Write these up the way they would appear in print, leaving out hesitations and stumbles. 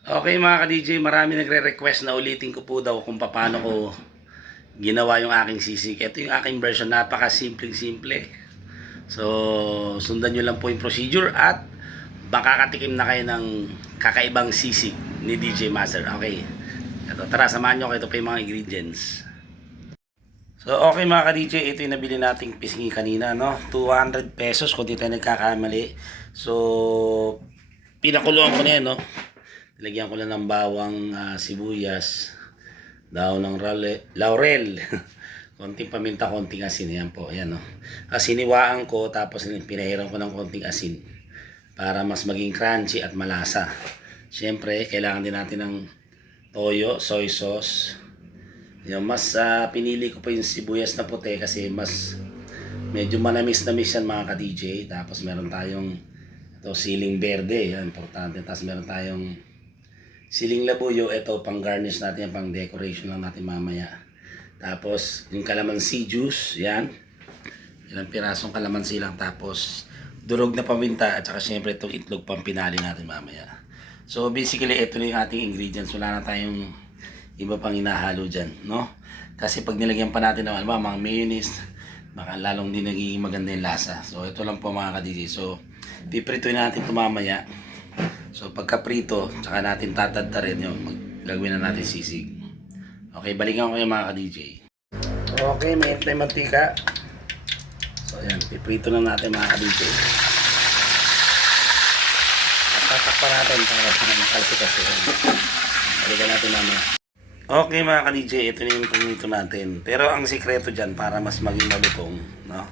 Okay mga ka-DJ, marami nagre-request na ulitin ko po daw kung paano ko ginawa yung aking sisig. Ito yung aking version, napaka-simpleng-simple. So, sundan nyo lang po yung procedure at baka katikim na kayo ng kakaibang sisig ni DJ Master. Okay, ito, tara, samahan nyo. Ito pa yung mga ingredients. So, okay mga ka-DJ, ito yung nabili nating pisngi kanina, no? 200 pesos kung di tayo nagkakamali. So, pinakuluan ko na yan, no? Nilagyan ko lang ng bawang, sibuyas, daon ng laurel, konting paminta, konting asin. Yan po, yan o. Siniwaan ko, tapos pinahiran ko ng konting asin para mas maging crunchy at malasa. Siyempre, kailangan din natin ng toyo, soy sauce. Yan, mas pinili ko pa yung sibuyas na puti kasi mas medyo manamis-namis yan mga ka-DJ. Tapos meron tayong ito, siling berde, yan, importante. Tapos meron tayong siling labuyo, ito pang garnish natin, pang decoration lang natin mamaya. Tapos yung calamansi juice, yan. Ilang pirasong calamansi lang. Tapos durog na paminta at saka syempre itong itlog pang pinali natin mamaya. So basically ito na yung ating ingredients. Wala na tayong iba pang inahalo dyan, no? Kasi pag nilagyan pa natin ng mga mayonnaise, baka lalong din nagiging maganda yung lasa. So ito lang po mga ka-DJ. So pipritoy natin ito mamaya. So pagka prito, saka natin tatadtarin yun. Gagawin na natin sisig. Okay, balikan ko kayo mga ka-DJ. Okay, may mantika. So ayan, piprito na natin mga ka-DJ. At tatakpan natin para sa mga kalsitasyon. Balikan natin naman. Okay mga ka-DJ, ito na yung prito natin. Pero ang sikreto dyan, para mas maging malutong, no?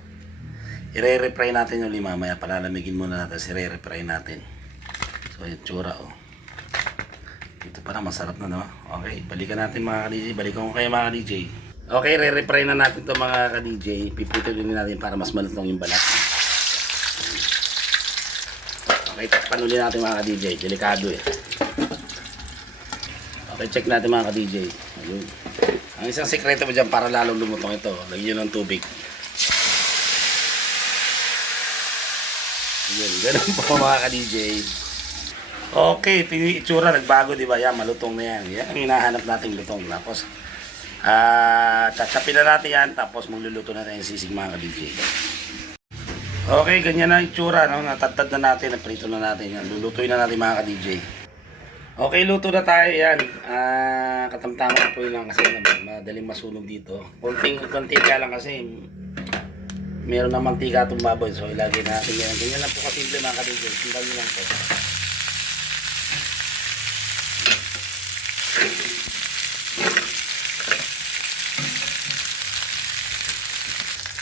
I-re-refry natin yung mamaya. Palalamigin muna natin, i-re-refry natin. So, yung tsura, oh. Ito parang masarap na, no? Okay, balikan natin mga ka-DJ. Balikan ko kayo mga ka-DJ. Okay, re-refry na natin ito mga ka-DJ. Pipituloy natin para mas malutong yung balat. Okay, takpan ulit natin mga ka-DJ. Delikado eh. Okay, check natin mga ka-DJ. Ayun. Ang isang sekreto mo dyan para lalong lumutong ito. Lagyan nyo ng tubig. Ayun, ganun po mga ka-DJ. Okay, itsura nagbago, di ba? Yan, malutong na yan. Yan ang hinahanap nating lutong. Tapos, tsatsapin na natin yan. Tapos, magluluto na tayo yung sisig mga ka-DJ. Okay, ganyan na itsura. No? Natatad na natin, naprito na natin yan. Lulutuin na natin mga ka-DJ. Okay, luto na tayo yan. Katamtaman po yun lang kasi madaling masunog dito. Konting mantika lang kasi meron na mantika itong baboy. So, ilagay natin yan. Ganyan lang po kasimple mga ka-DJ. Simple nyo lang po.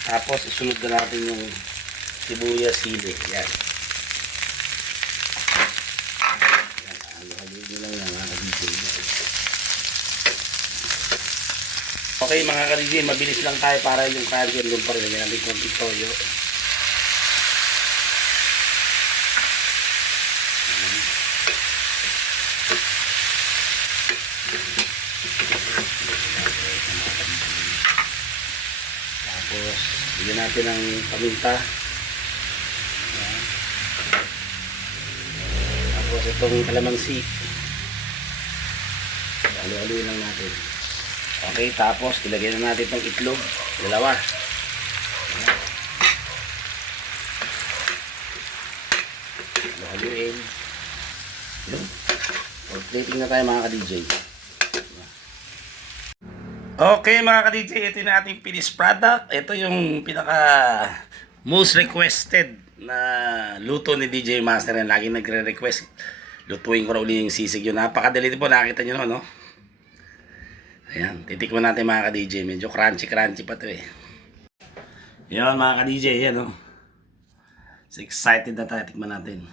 Tapos isunod na natin yung sibuyas, sili. Yan. Halo-halo lang yan mga ka-DJ. Okay mga ka-DJ, mabilis lang tayo para yung crunchy doon pa rin. Lagyan natin konting toyo. Tapos, bigyan natin ng paminta. Ayan. Tapos, itong kalamansi. Halo-halo lang natin. Okay, tapos, ilagay na natin itong itlog. Dalawa. Ayan. Halo-haloin. Plating na tayo mga ka-DJ. Okay mga ka-DJ, ito yung ating finished product. Ito yung pinaka most requested na luto ni DJ Master. Laging nagre-request. Lutuin ko na uli yung sisig yun. Napakadali po, nakita nyo no? Ayan, titikman natin mga ka-DJ. Medyo crunchy pa to eh. Yan mga ka-DJ, yan no? So excited na tayo, tikman natin.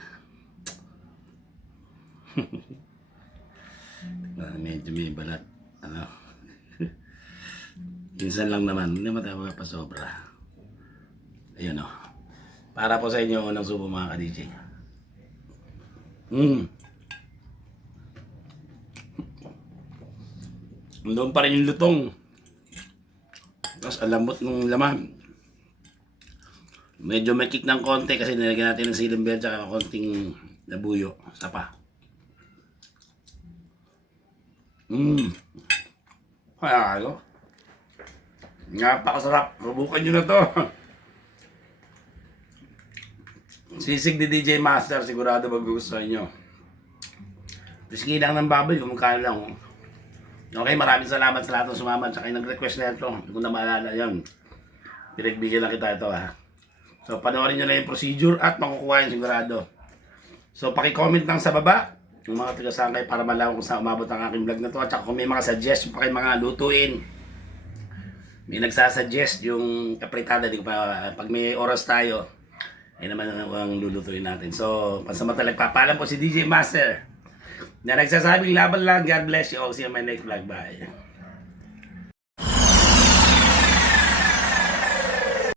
Medyo may balat. Ano? Minsan lang naman, hindi naman tayo magpasobra. Ayun o. Para po sa inyo, unang subo mga ka-DJ. Doon pa rin yung lutong. Tapos alambot ng laman. Medyo may kick ng konti kasi nilagyan natin ng siling bell at konting labuyo. Sapa. Ano? Napakasarap. Subukan nyo na to. Sisig ni DJ Master, sigurado magugustuhan nyo. Pisngi lang ng baboy, kumakain lang. Okay, maraming salamat sa lahat ng sumama. Tsaka yung nag-request na ito. Hindi ko na maalala yun. Pinagbigyan lang kita ito ha. So, panoorin nyo na yung procedure at makukuha yun sigurado. So, paki-comment lang sa baba yung mga taga-sangkay para malaman kung saan umabot ang aking vlog na to. At saka kung may mga suggestion pa kayo mga lutuin. May nagsasuggest yung kapritada. Di ko pa, pag may oras tayo, ay naman ang lulutuin natin. So, pansamantala, nagpapalam po si DJ Master na nagsasabing laban lang. God bless you all. See you on my next vlog. Bye.